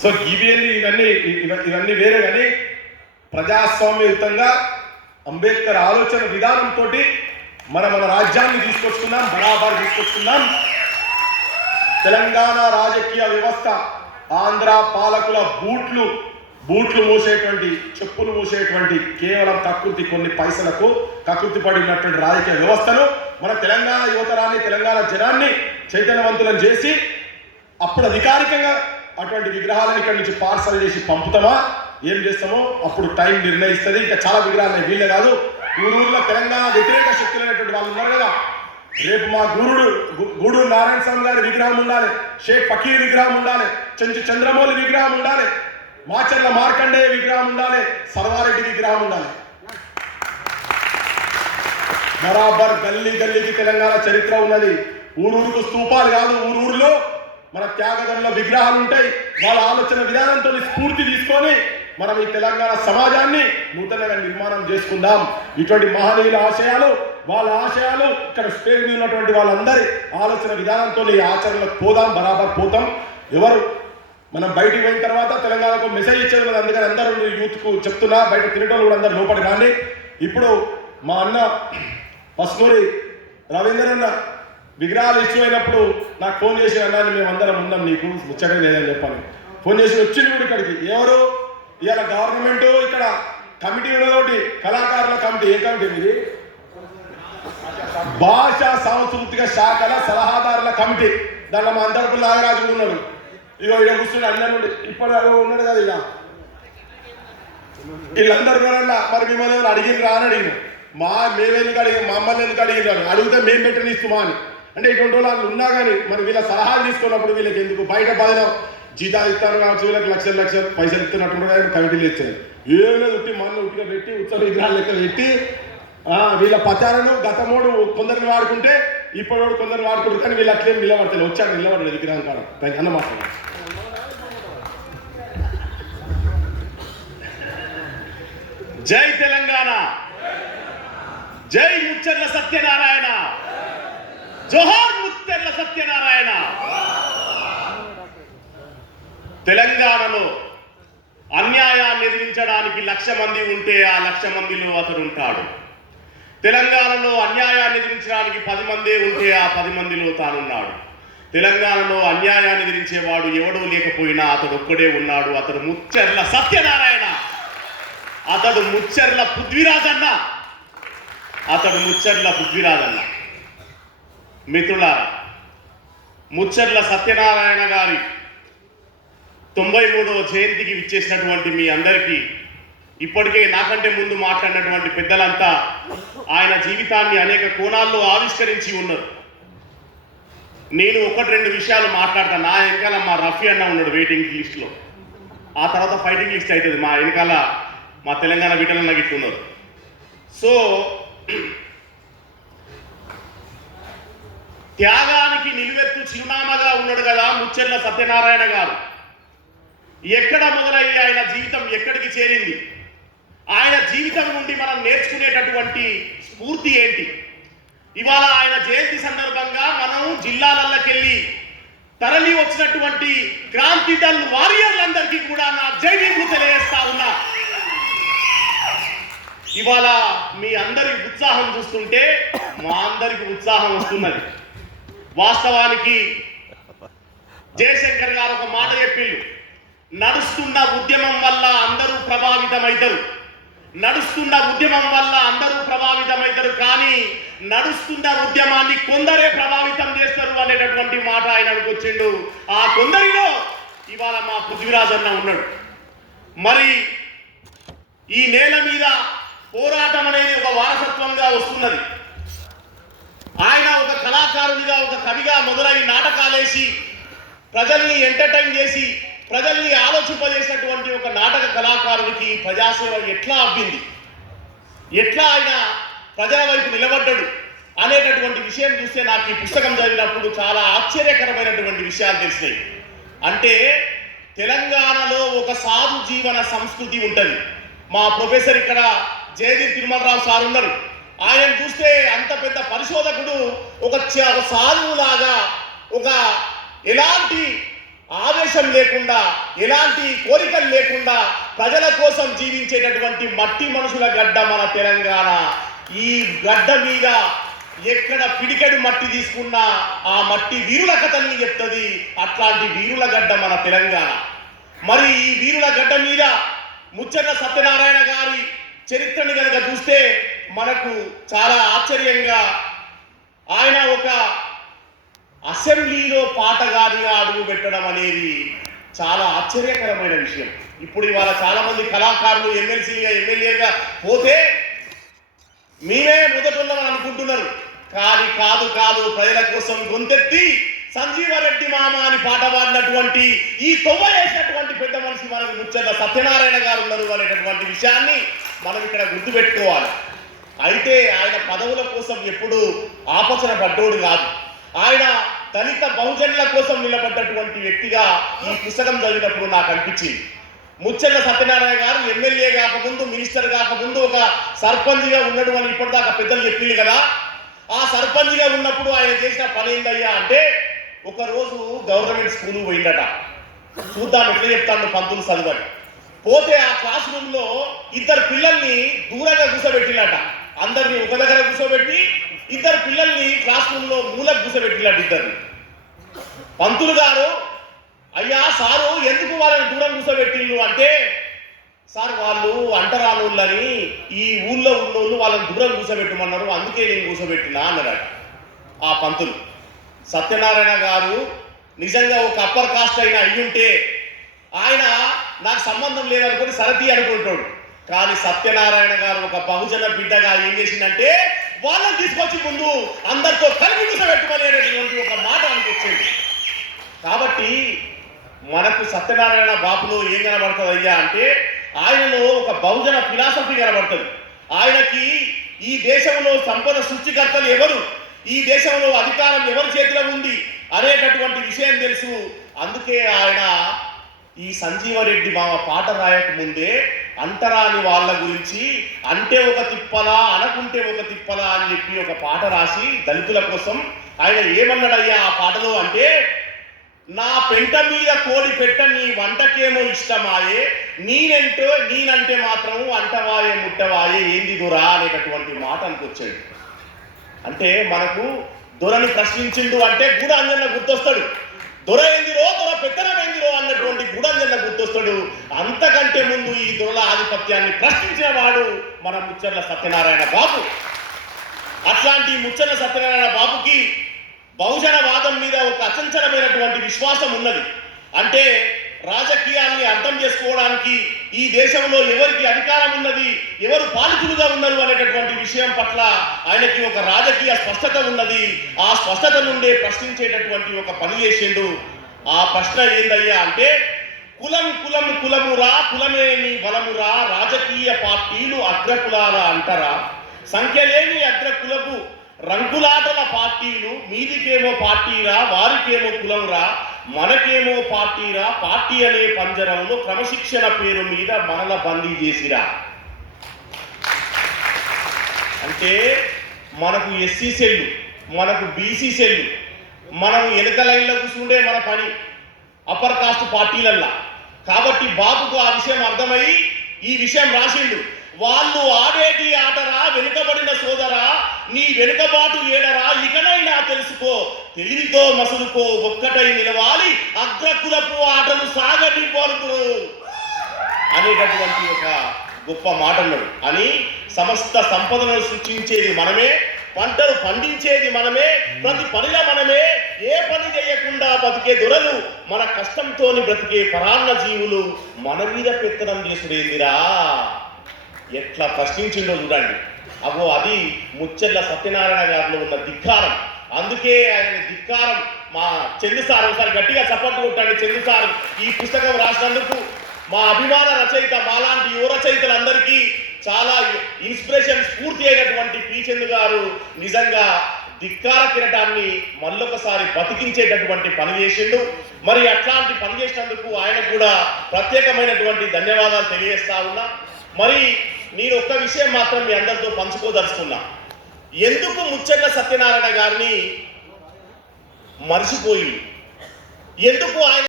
So ఇవన్నీ వేరే, కానీ ప్రజాస్వామ్యయుతంగా అంబేద్కర్ ఆలోచన విధానంతో మన రాజ్యాన్ని తీసుకొచ్చుకున్నాం, బరాబర్ తీసుకొచ్చుకున్నాం. తెలంగాణ రాజకీయ వ్యవస్థ ఆంధ్ర పాలకుల బూట్లు మూసేటువంటి, చెప్పులు మూసేటువంటి, కేవలం కొన్ని పైసలకు కకృతి పడినటువంటి రాజకీయ వ్యవస్థను మన తెలంగాణ యువతరాన్ని, తెలంగాణ జనాన్ని చైతన్యవంతులను చేసి అప్పుడు అధికారికంగా అటువంటి విగ్రహాలను ఇక్కడి నుంచి పార్సల్ చేసి పంపుతామా, ఏం చేస్తామో అప్పుడు టైం నిర్ణయిస్తుంది. ఇంకా చాలా విగ్రహాలు వీళ్ళే కాదు, ఊరూరులో తెలంగాణ వ్యతిరేక శక్తులైనటువంటి వాళ్ళు ఉన్నారు కదా. రేపు మా గూడూరు నారాయణ స్వామి గారి విగ్రహం ఉండాలి, షేక్ ఫకీర్ విగ్రహం ఉండాలి, చంద్రమౌళి విగ్రహం ఉండాలి, మాచర్ల మార్కండేయ విగ్రహం ఉండాలి, సర్వారెడ్డి విగ్రహం ఉండాలి. బరాబర్ గల్లీకి తెలంగాణ చరిత్ర ఉన్నది. ఊరూరుకు స్తూపాలు కాదు, ఊరూరులో మన త్యాగదనుల విగ్రహాలు ఉంటాయి. వాళ్ళ ఆలోచన విధానంతో స్ఫూర్తి తీసుకొని మనం ఈ తెలంగాణ సమాజాన్ని నూతనంగా నిర్మాణం చేసుకుందాం. ఇటువంటి మహనీయుల ఆశయాలు, వాళ్ళ ఆశయాలు ఇక్కడ స్టేజ్ మీద ఉన్నటువంటి వాళ్ళందరి ఆలోచన విధానంతో ఈ ఆచరణలకు పోదాం, బరాబర్ పోతాం. ఎవరు మనం బయటికి పోయిన తర్వాత తెలంగాణకు మెసేజ్ ఇచ్చేది కదా, అందుకని అందరూ యూత్కు చెప్తున్నా, బయట తినేటోళ్ళు కూడా అందరూ లోపలి రాండి. ఇప్పుడు మా అన్న పసునూరి రవీంద్ర అన్న విగ్రహాలు ఇష్యూ అయినప్పుడు నాకు ఫోన్ చేసి అన్నాను, మేమందరం ఉందాం, నీకు ముచ్చటే లేదని చెప్పాను. ఫోన్ చేసి వచ్చింది కూడా ఇక్కడికి. ఎవరు ఇవాళ గవర్నమెంట్ ఇక్కడ కమిటీ ఉన్నదోటి, కళాకారుల కమిటీ. ఏ కమిటీ ఇది? భాషా సాంస్కృతిక శాఖల సలహాదారుల కమిటీ. దాంట్లో మా అందరికీ నాగరాజు ఉన్నాడు. ఇగో ఇక్కడ కూర్చుని అందరూ ఇప్పుడు ఉన్నాడు కదా. ఇక వీళ్ళందరూ మరి మిమ్మల్ని అడిగింది అని అడిగిన మేమెందుకు అడిగిన, మమ్మల్ని ఎందుకు అడిగినారు, అడిగితే మేము పెట్టనిస్తుమా అని. అంటే ఇటువంటి వాళ్ళు ఉన్నా కానీ మరి వీళ్ళ సలహాలు తీసుకున్నప్పుడు వీళ్ళకి ఎందుకు బయట బదనం జీతాలు ఇస్తారు కావచ్చు, వీళ్ళకి లక్షలు పైసలు ఇస్తున్నట్టు కానీ కమిటీలు ఇచ్చారు. ఏం లేదు, ఉట్టిగా పెట్టి ఉత్సవ విగ్రహాలు లెక్క పెట్టి వీళ్ళ పచాలను గతమోడు కొందరిని వాడుకుంటే ఇప్పుడు కొందరిని వాడుకుంటారు, కానీ వీళ్ళు అట్లేం నిలబడతారు. వచ్చాక నిలబడలేదు విగ్రహం కాదు. అన్నమాట. జై తెలంగాణ, జై ముచ్చర్ల సత్యనారాయణ, జోహార్ ముచ్చర్ల సత్యనారాయణ. తెలంగాణలో అన్యాయాన్ని ఎదిరించడానికి 1,00,000 మంది ఉంటే ఆ 1,00,000 మందిలో అతడు ఉంటాడు. తెలంగాణలో అన్యాయాన్ని ఎదిరించడానికి 10 మందే ఉంటే ఆ 10 మందిలో తానున్నాడు. తెలంగాణలో అన్యాయాన్ని ఎదిరించేవాడు ఎవడూ లేకపోయినా అతడు ఒక్కడే ఉన్నాడు. అతడు ముచ్చర్ల సత్యనారాయణ, అతడు ముచ్చర్ల పృథ్వీరాజన్న, అతడు ముచ్చర్ల పృథ్వీరాజన్న. మిత్రులారా, ముచ్చర్ల సత్యనారాయణ గారి 93వ జయంతికి విచ్చేసినటువంటి మీ అందరికీ, ఇప్పటికే నాకంటే ముందు మాట్లాడినటువంటి పెద్దలంతా ఆయన జీవితాన్ని అనేక కోణాల్లో ఆవిష్కరించి ఉన్నారు. నేను 1-2 విషయాలు మాట్లాడతాను. నా వెనకాల మా రఫీ అన్న ఉన్నాడు వెయిటింగ్ లిస్ట్లో. ఆ తర్వాత ఫైటింగ్ లిస్ట్ అవుతుంది. మా వెనకాల మా తెలంగాణ బిడ్డలన్న గిట్టున్నారు. సో త్యాగానికి నిలువెత్తు చిరునామాగా ఉన్నాడు కదా ముచ్చర్ల సత్యనారాయణ గారు. ఎక్కడ మొదలయ్యి ఆయన జీవితం ఎక్కడికి చేరింది, ఆయన జీవితం నుండి మనం నేర్చుకునేటటువంటి స్ఫూర్తి ఏంటి? ఇవాళ ఆయన జయంతి సందర్భంగా మనం జిల్లాలకెళ్ళి తరలి వచ్చినటువంటి క్రాంతి దళ్ వారియర్లందరికీ కూడా నా జై భీములు తెలియజేస్తా ఉన్నా. ఇవాళ మీ అందరి ఉత్సాహం చూస్తుంటే మా అందరికి ఉత్సాహం వస్తున్నది. వాస్తవానికి జయశంకర్ గారు ఒక మాట చెప్పిండు, నడుస్తున్న ఉద్యమం వల్ల అందరూ ప్రభావితమవుతారు, నడుస్తున్న ఉద్యమం వల్ల అందరూ ప్రభావితమవుతారు, కానీ నడుస్తున్న ఉద్యమాన్ని కొందరే ప్రభావితం చేస్తారు అనేటటువంటి మాట ఆయనకు వచ్చిండు. ఆ కొందరిలో ఇవాళ మా పృథ్వీరాజన్న ఉన్నాడు. మరి ఈ నేల మీద పోరాటం అనేది ఒక వారసత్వంగా వస్తున్నది. ఆయన ఒక కళాకారునిగా, ఒక కవిగా మొదలై నాటకాలేసి ప్రజల్ని ఎంటర్టైన్ చేసి ప్రజల్ని ఆలోచింపజేసినటువంటి ఒక నాటక కళాకారునికి ప్రజాసేవ ఎట్లా అబ్బింది, ఎట్లా ఆయన ప్రజల వైపు నిలబడ్డాడు అనేటటువంటి విషయం చూస్తే నాకు ఈ పుస్తకం చదివినప్పుడు చాలా ఆశ్చర్యకరమైనటువంటి విషయాలు తెలిసినాయి. అంటే తెలంగాణలో ఒక సాధు జీవన సంస్కృతి ఉంటుంది. మా ప్రొఫెసర్ ఇక్కడ జయదీప్ తిరుమలరావు సార్ ఉన్నారు. ఆయన చూస్తే అంత పెద్ద పరిశోధకుడు ఒక సాధువులాగా, ఒక ఎలాంటి ఆవేశం లేకుండా, ఎలాంటి కోరికలు లేకుండా ప్రజల కోసం జీవించేటటువంటి మట్టి మనుషుల గడ్డ మన తెలంగాణ. ఈ గడ్డ మీద ఎక్కడ పిడికెడు మట్టి తీసుకున్నా ఆ మట్టి వీరుల కథల్ని చెప్తుంది. అట్లాంటి వీరుల గడ్డ మన తెలంగాణ. మరి ఈ వీరుల గడ్డ మీద ముచ్చర్ల సత్యనారాయణ గారి చరిత్రని కనుక చూస్తే మనకు చాలా ఆశ్చర్యంగా, ఆయన ఒక అసెంబ్లీలో పాటగాడిగా అడుగు పెట్టడం అనేది చాలా ఆశ్చర్యకరమైన విషయం. ఇప్పుడు ఇవాళ చాలా మంది కళాకారులు ఎమ్మెల్సీగా ఎమ్మెల్యేగా పోతే మీరే మొదటిన్నామని అనుకుంటున్నారు. కానీ కాదు కాదు, ప్రజల కోసం గొంతెత్తి సంజీవరెడ్డి మామ అని పాట పాడినటువంటి, ఈ తొవ్వ వేసినటువంటి పెద్ద మనిషి మనకు ముచ్చర్ల సత్యనారాయణ గారు ఉన్నారు అనేటటువంటి విషయాన్ని మనం ఇక్కడ గుర్తుపెట్టుకోవాలి. అయితే ఆయన పదవుల కోసం ఎప్పుడు ఆపచన పడ్డోడు కాదు. ఆయన దళిత బహుజనుల కోసం నిలబడ్డటువంటి వ్యక్తిగా ఈ పుస్తకం చదివినప్పుడు నాకు అనిపించింది. ముచ్చర్ల సత్యనారాయణ గారు ఎమ్మెల్యే కాకముందు, మినిస్టర్ కాకముందు ఒక సర్పంచ్గా ఉన్నాడు అని ఇప్పటిదాకా పెద్దలు చెప్పింది కదా. ఆ సర్పంచ్గా ఉన్నప్పుడు ఆయన చేసిన పని ఏందయ్యా అంటే, ఒకరోజు గవర్నమెంట్ స్కూల్ పోయిందట. చూద్దాం ఎట్లా చెప్తాడు పంతులు చదవని. పోతే ఆ క్లాస్ రూమ్ లో ఇద్దరు పిల్లల్ని దూరంగా కూర్చోబెట్టినట. అందరినీ ఒక దగ్గర కూర్చోబెట్టి ఇద్దరు పిల్లల్ని క్లాస్ రూమ్ లో మూలకు కూర్చోబెట్టినట్టు ఇద్దరిని. పంతులు గారు, అయ్యా సారు ఎందుకు వాళ్ళని దూరం కూర్చోబెట్టిళ్ళు అంటే, సార్ వాళ్ళు అంటరానోళ్ళని ఈ ఊళ్ళో ఉన్నోళ్ళు వాళ్ళని దూరం కూర్చోబెట్టమన్నారు, అందుకే నేను కూర్చోబెట్టినా అన్నారట ఆ పంతులు. సత్యనారాయణ గారు నిజంగా ఒక అప్పర్ కాస్ట్ అయినా అయ్యుంటే ఆయన నాకు సంబంధం లేదనుకుని సరతి అనుకుంటాడు. కానీ సత్యనారాయణ గారు ఒక బహుజన బిడ్డగా ఏం చేసిందంటే, వాళ్ళని తీసుకొచ్చి ముందు అందరితో కలిపి కూర్చోబెట్టుకునేటటువంటి ఒక మాట అనిపించింది. కాబట్టి మనకు సత్యనారాయణ బాబులో ఏం కనబడుతుంది అయ్యా అంటే, ఆయనలో ఒక బహుజన ఫిలాసఫీ కనబడుతుంది. ఆయనకి ఈ దేశంలో సంపద సృష్టికర్తలు ఎవరు, ఈ దేశంలో అధికారం ఎవరి చేతిలో ఉంది అనేటటువంటి విషయం తెలుసు. అందుకే ఆయన ఈ సంజీవరెడ్డి మామ పాట రాయక ముందే అంటరాని వాళ్ళ గురించి, అంటే ఒక తిప్పలా అనకుంటే ఒక తిప్పలా అని చెప్పి ఒక పాట రాసి దళితుల కోసం ఆయన ఏమన్నాడయ్యా ఆ పాటలో అంటే, నా పెంట మీద కోడి పెట్ట నీ వంటకేమో ఇష్టమాయే, నేనంటే మాత్రం అంటవాయే ముట్టవాయే ఏంది దొరా అనేటటువంటి మాట అనుకొచ్చాడు. అంటే మనకు దొరని ప్రశ్నించిండు అంటే గూఢాంజన్న గుర్తొస్తాడు. దొర ఏందిరో, దొర పెత్తనం ఏందిరో అన్నటువంటి గూఢాంజన్న గుర్తొస్తాడు. అంతకంటే ముందు ఈ దొరల ఆధిపత్యాన్ని ప్రశ్నించిన వాడు మన ముచ్చర్ల సత్యనారాయణ బాబు. అట్లాంటి ముచ్చర్ల సత్యనారాయణ బాబుకి బహుజన వాదం మీద ఒక అచంచలమైనటువంటి విశ్వాసం ఉన్నది. అంటే రాజకీయాల్ని అర్థం చేసుకోవడానికి ఈ దేశంలో ఎవరికి అధికారం ఉన్నది, ఎవరు పాలితులుగా ఉన్నారు అనేటటువంటి విషయం పట్ల ఆయనకి ఒక రాజకీయ స్పష్టత ఉన్నది. ఆ స్పష్టత నుండే ప్రశ్నించేటటువంటి ఒక పని చేసిండు. ఆ ప్రశ్న ఏందయ్యా అంటే, కులం కులం కులమురా, కులమే నీ బలమురా, రాజకీయ పార్టీలు అగ్రకులాల అంటరా, సంఖ్యలేని అగ్రకులపు రంగులాటల పార్టీలు, మీదికేమో పార్టీరా, వారికేమో కులంరా, మనకేమో పార్టీరా, పార్టీ అనే పంజరంలో క్రమశిక్షణ పేరు మీద మనల బందీ చేసిరా. అంటే మనకు ఎస్సీ సెల్లు, మనకు బీసీ సెల్లు, మనం వెనుక లైన్లో కూర్చుండే మన పని అప్పర్ కాస్ట్ పార్టీలల్లా. కాబట్టి బాబుకు ఆ విషయం అర్థమై ఈ విషయం రాసిండు. వాళ్ళు ఆడేటి ఆటరా వెనుకబడిన సోదరా, నీ వెనుకబాటు ఏడరా, ఇకనైనా తెలుసుకో, తెలివితో మసులుకో, ఒక్కటై నిలవాలి, అగ్రకులపు ఆటలు సాగనివ్వరు అనేటటువంటి ఒక గొప్ప మాట అన్నాడు. అని సమస్త సంపదను సృష్టించేది మనమే, పంటలు పండించేది మనమే, ప్రతి పనిలో మనమే, ఏ పని చేయకుండా బతికే దొరలు, మన కష్టంతో బ్రతికే పరాన్న జీవులు మన మీద పెత్తనం చేసుడేందిరా. ఎట్లా ప్రశ్నించిండో చూడండి. అగో అది ముచ్చర్ల సత్యనారాయణ గారిలో ఉన్న ధిక్కారం. అందుకే ఆయన ధిక్కారం. మా చందు సార్ ఒకసారి గట్టిగా సపోర్ట్ కొట్టండి. చందు సార్ ఈ పుస్తకం రాసినందుకు మా అభిమాన రచయిత, మాలాంటి యువ రచయితలందరికీ చాలా ఇన్స్పిరేషన్, స్ఫూర్తి అయినటువంటి పి చందు గారు నిజంగా ధిక్కార కిరటాన్ని మళ్ళొకసారి బతికించేటటువంటి పని చేసిండు. మరి అట్లాంటి పని చేసినందుకు ఆయనకు కూడా ప్రత్యేకమైనటువంటి ధన్యవాదాలు తెలియజేస్తా ఉన్నా. మరి నేను ఒక్క విషయం మాత్రం మీ అందరితో పంచుకోదలుచుకున్నా. ఎందుకు ముచ్చర్ల సత్యనారాయణ గారిని మర్చిపోయి, ఎందుకు ఆయన